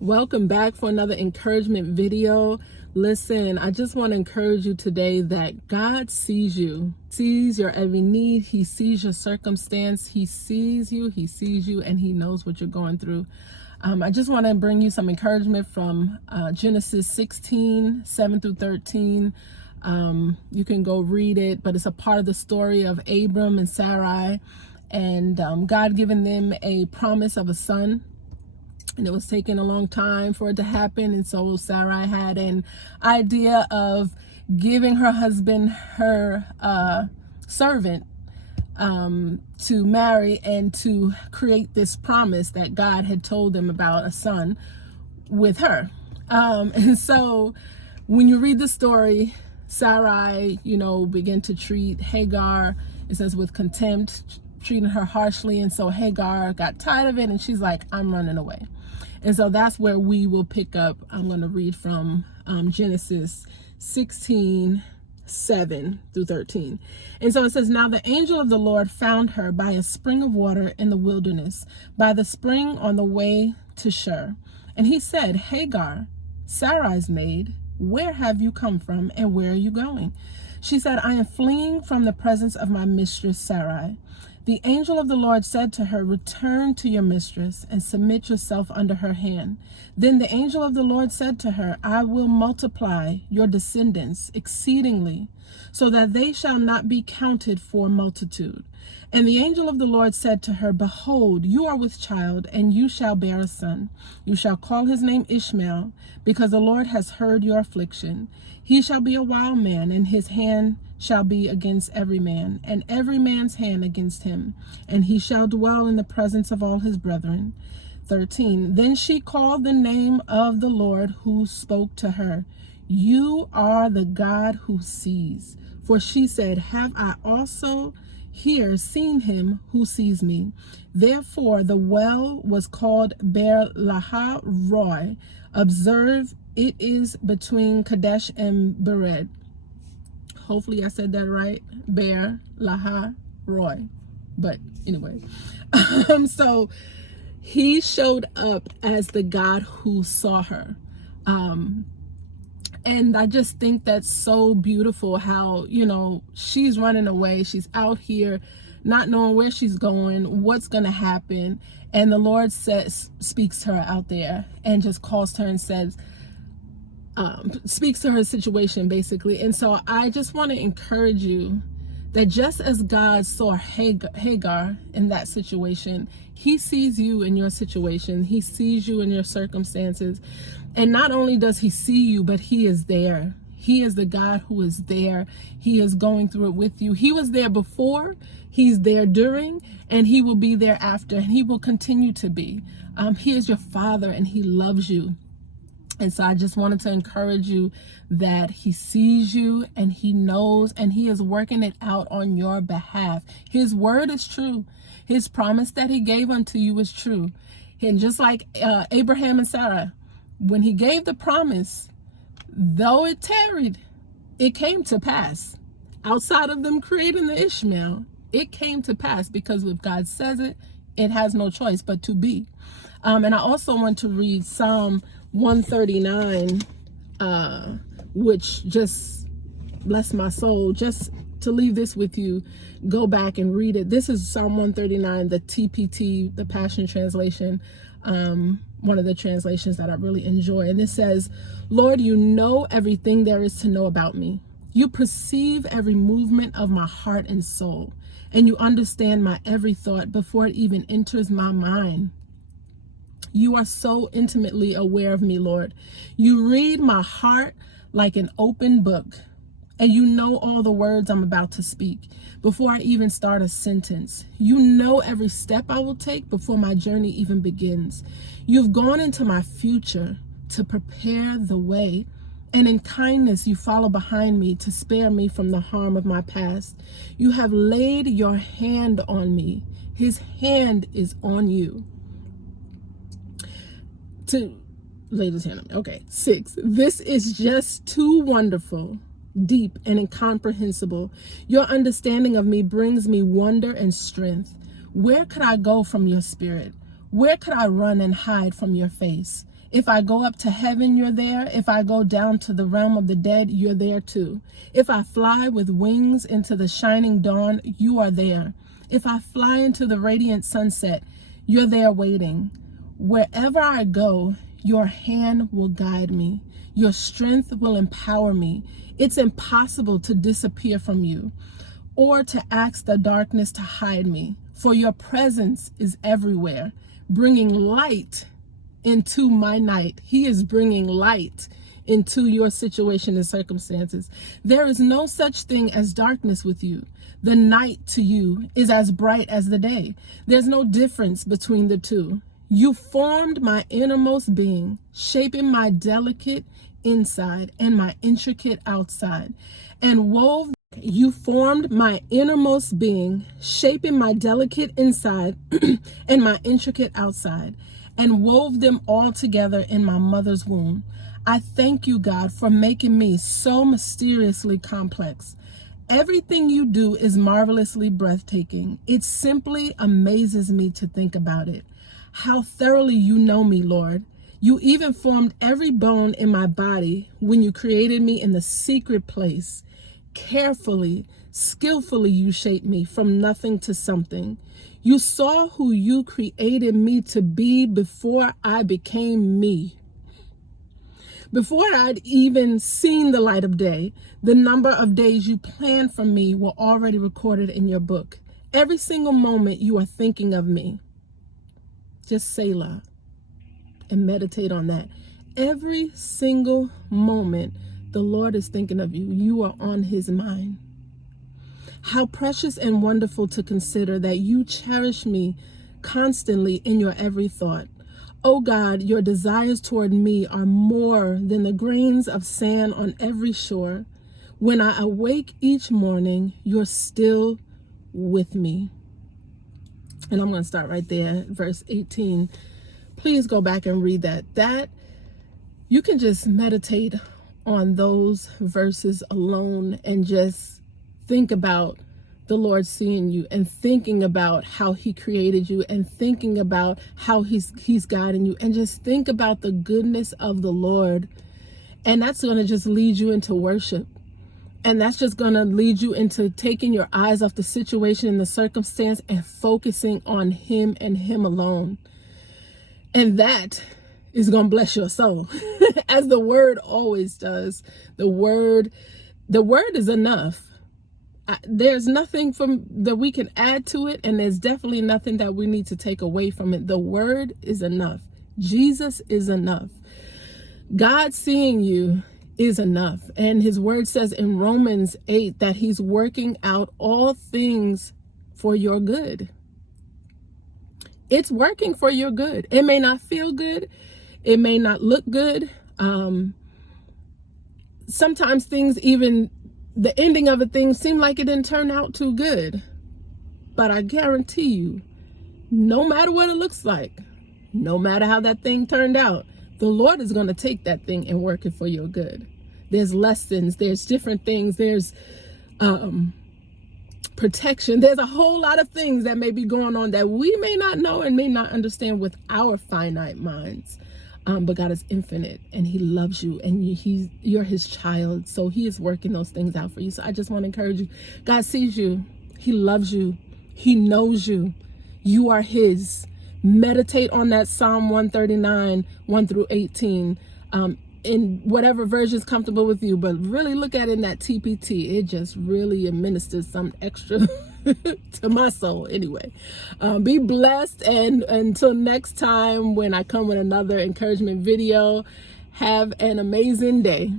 Welcome back for another encouragement video. Listen, I just want to encourage you today that God sees you, sees your every need. He sees your circumstance. He sees you, and he knows what you're going through. I just want to bring you some encouragement from Genesis 16, 7 through 13. You can go read it, but it's a part of the story of Abram and Sarai, and God giving them a promise of a son. And it was taking a long time for it to happen. And so Sarai had an idea of giving her husband her servant to marry and to create this promise that God had told them about a son with her. And so when you read the story, Sarai, began to treat Hagar, it says, with contempt, treating her harshly. And so Hagar got tired of it and she's like, I'm running away. And so that's where we will pick up. I'm going to read from Genesis 16, 7 through 13. And so it says, now the angel of the Lord found her by a spring of water in the wilderness, by the spring on the way to Shur. And he said, Hagar, Sarai's maid, where have you come from and where are you going? She said, I am fleeing from the presence of my mistress Sarai. The angel of the Lord said to her, return to your mistress and submit yourself under her hand. Then the angel of the Lord said to her, I will multiply your descendants exceedingly, so that they shall not be counted for multitude. And the angel of the Lord said to her, behold, you are with child, and you shall bear a son. You shall call his name Ishmael, because the Lord has heard your affliction. He shall be a wild man, and his hand shall be against every man, and every man's hand against him, and he shall dwell in the presence of all his brethren. 13. Then she called the name of the Lord who spoke to her, you are the God who sees. For she said, have I also here seen him who sees me? Therefore the well was called Beer Lahai Roi. Observe, it is between Kadesh and Bered. Hopefully I said that right. Beer Lahai Roi. But anyway, so he showed up as the God who saw her. And I just think that's so beautiful how, she's running away. She's out here not knowing where she's going, what's going to happen. And the Lord speaks to her out there and just calls to her and says, speaks to her situation basically. And so I just want to encourage you that just as God saw Hagar in that situation, he sees you in your situation. He sees you in your circumstances. And not only does he see you, but he is there. He is the God who is there. He is going through it with you. He was there before, he's there during, and he will be there after, and he will continue to be. He is your Father and he loves you. And so I just wanted to encourage you that he sees you and he knows and he is working it out on your behalf. His word is true. His promise that he gave unto you is true. And just like Abraham and Sarah, when he gave the promise, though it tarried, it came to pass. Outside of them creating the Ishmael, it came to pass because if God says it, it has no choice but to be. And I also want to read Psalm 139, which just bless my soul. Just to leave this with you, go back and read it. This is Psalm 139, the TPT, the Passion Translation, one of the translations that I really enjoy. And it says, Lord, you know everything there is to know about me. You perceive every movement of my heart and soul, and you understand my every thought before it even enters my mind. You are so intimately aware of me, Lord. You read my heart like an open book, and you know all the words I'm about to speak before I even start a sentence. You know every step I will take before my journey even begins. You've gone into my future to prepare the way, and in kindness you follow behind me to spare me from the harm of my past. You have laid your hand on me. His hand is on you. To lay his hand on me. Okay. 6. This is just too wonderful, deep, and incomprehensible. Your understanding of me brings me wonder and strength. Where could I go from your spirit? Where could I run and hide from your face? If I go up to heaven, you're there. If I go down to the realm of the dead, you're there too. If I fly with wings into the shining dawn, you are there. If I fly into the radiant sunset, you're there waiting. Wherever I go, your hand will guide me. Your strength will empower me. It's impossible to disappear from you or to ask the darkness to hide me, for your presence is everywhere, bringing light into my night. He is bringing light into your situation and circumstances. There is no such thing as darkness with you. The night to you is as bright as the day. There's no difference between the two. You formed my innermost being, shaping my delicate inside and my intricate outside, and wove. You formed my innermost being, shaping my delicate inside and my intricate outside, and wove them all together in my mother's womb. I thank you, God, for making me so mysteriously complex. Everything you do is marvelously breathtaking. It simply amazes me to think about it. How thoroughly you know me, Lord. You even formed every bone in my body when you created me in the secret place. Carefully, skillfully, you shaped me from nothing to something. You saw who you created me to be before I became me. Before I'd even seen the light of day, the number of days you planned for me were already recorded in your book. Every single moment you are thinking of me. Just Selah and meditate on that. Every single moment the Lord is thinking of you. You are on his mind. How precious and wonderful to consider that you cherish me constantly in your every thought. Oh God, your desires toward me are more than the grains of sand on every shore. When I awake each morning, you're still with me. And I'm going to start right there, verse 18. Please go back and read that. You can just meditate on those verses alone and just think about the Lord seeing you and thinking about how he created you and thinking about how he's guiding you, and just think about the goodness of the Lord. And that's going to just lead you into worship. And that's just going to lead you into taking your eyes off the situation and the circumstance and focusing on him and him alone. And that is going to bless your soul as the word always does. The word is enough. There's nothing that we can add to it, and there's definitely nothing that we need to take away from it. The word is enough. Jesus is enough. God seeing you is enough. And his word says in Romans 8 that he's working out all things for your good. It's working for your good. It may not feel good. It may not look good. Sometimes things, even the ending of a thing, seem like it didn't turn out too good. But I guarantee you, no matter what it looks like, no matter how that thing turned out, the Lord is going to take that thing and work it for your good. There's lessons, there's different things, there's protection. There's a whole lot of things that may be going on that we may not know and may not understand with our finite minds. But God is infinite and he loves you, and you're his child. So he is working those things out for you. So I just want to encourage you. God sees you. He loves you. He knows you. You are his. Meditate on that Psalm 139, 1 through 18, in whatever version is comfortable with you, but really look at it in that TPT. It just really administers some extra to my soul. Anyway, be blessed, and until next time when I come with another encouragement video, have an amazing day.